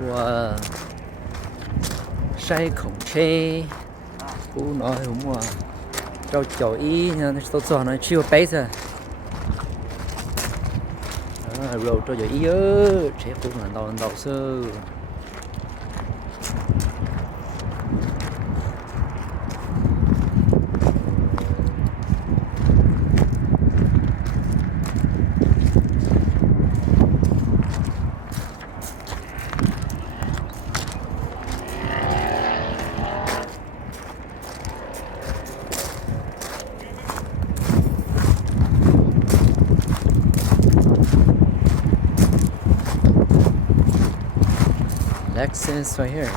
Wow, say không chê, cú nói không mà, trâu chọi ý nha, tôi sợ nó chưa bé rồi, rồi trâu chọi ý ơ, chế cú là đầu sơ. Lexus right here.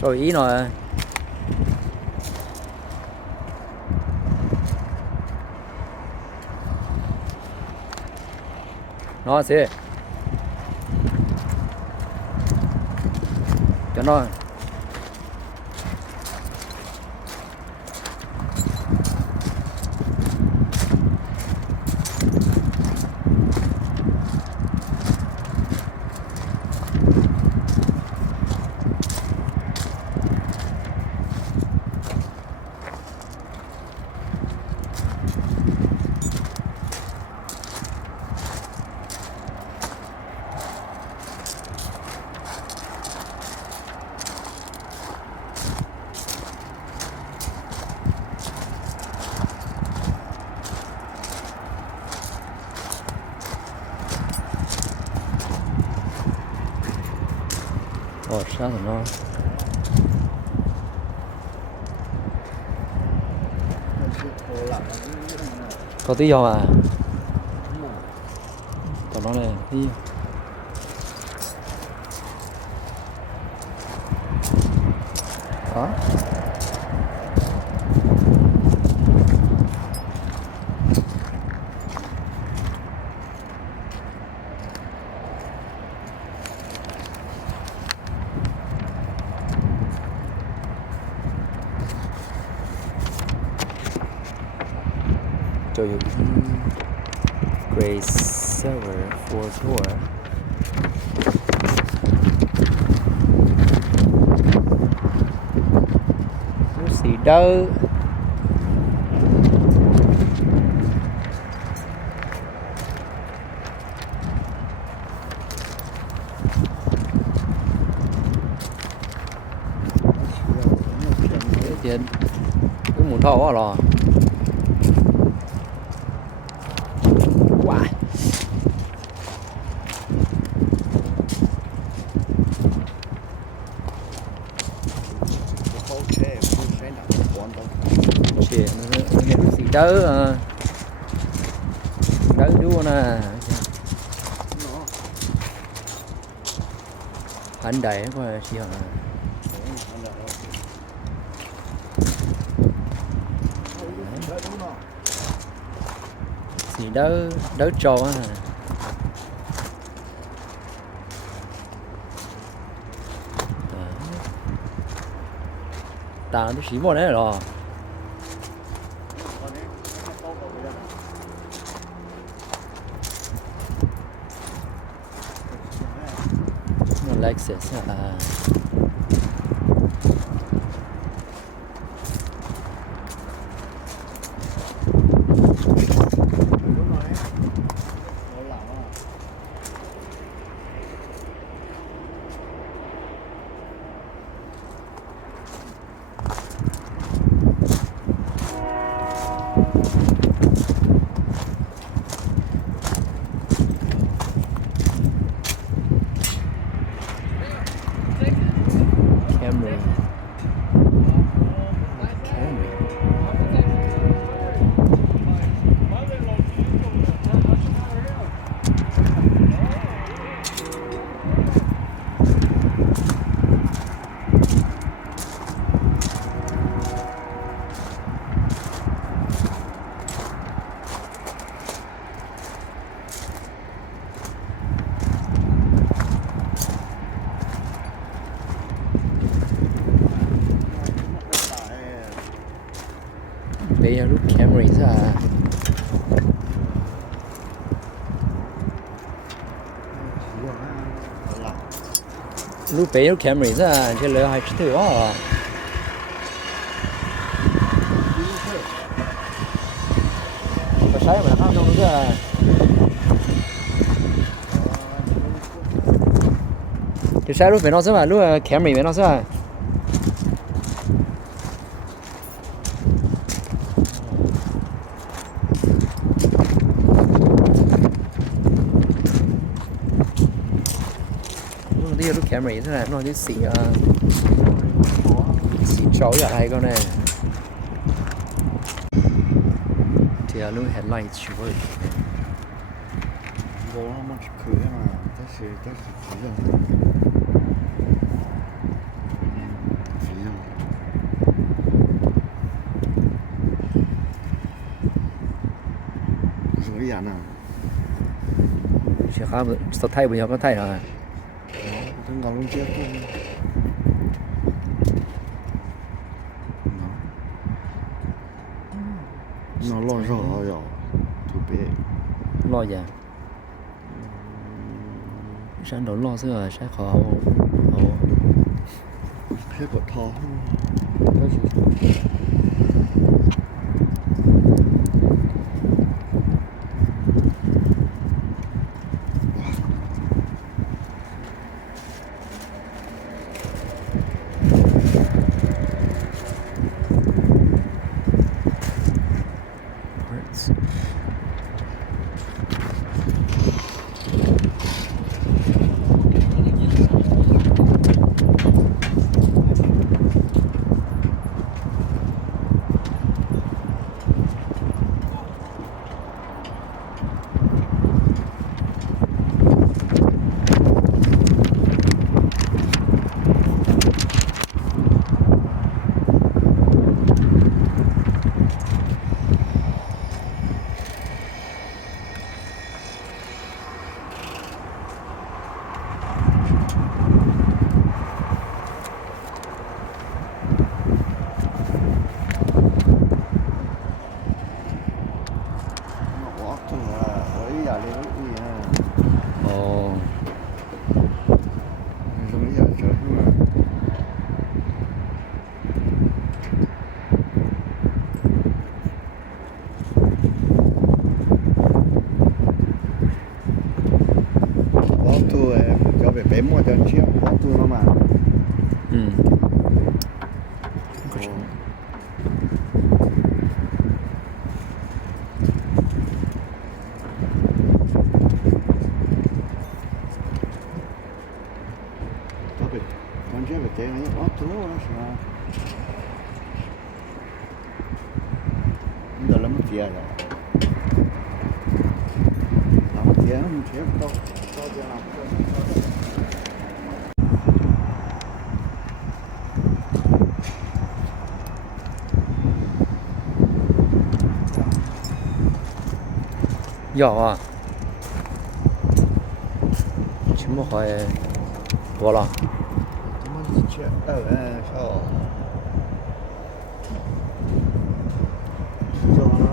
Rồi ý rồi. Nó sẽ cho nó sao rồi nó có tí do à còn nó này tí đó Toyota Gray Silver 4-door. Cái gì đâu. Tiền cái muốn thọ rồi. Chuyện nó gì đỡ đỡ đua nè anh đẩy qua chị hả gì đỡ đỡ trò á tao nó xí vào đấy rồi Lexus bây giờ lúc Camry ra lúc bây giờ Camry ra cái lỡ hai chiếc thứ đó có sai mà không trong nữa ra cái sai lúc về nó sao mà lúc Camry về nó sao đi lúc Camry thế này nó chỉ xì chó ở đây con này thì lúc headlight chịu rồi我他妈去看嘛，但是非常rồi à nào chỉ khá sao thay bây giờ có thay rồi tôi ngồi luôn chết luôn nó lo rồi rồi tụi bé lo gì sáng đầu lo xưa sáng khó hết của thò đó là bé mua cho chiếc bỏ tôi nó mà con chiếc về té nó bỏ tôi nó sao giờ lắm tiền rồi làm tiền không chế đâu cho tiền làm有啊，全部快多了。他妈一千少，做完了，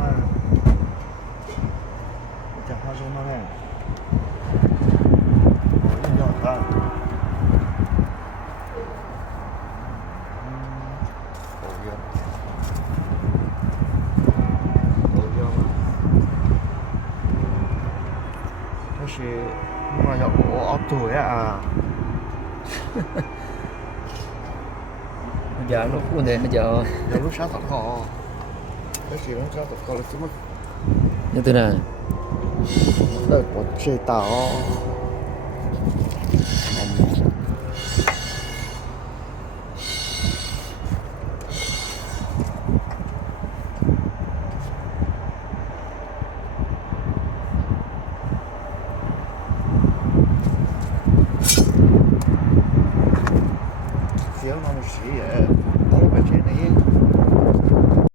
讲话说那个，我要看，但是我要我tuổi à giờ nó cũng thế giờ lúc sáng thật khó cái gì nó sáng thật khó là chúng như thế này nó có chơi tàu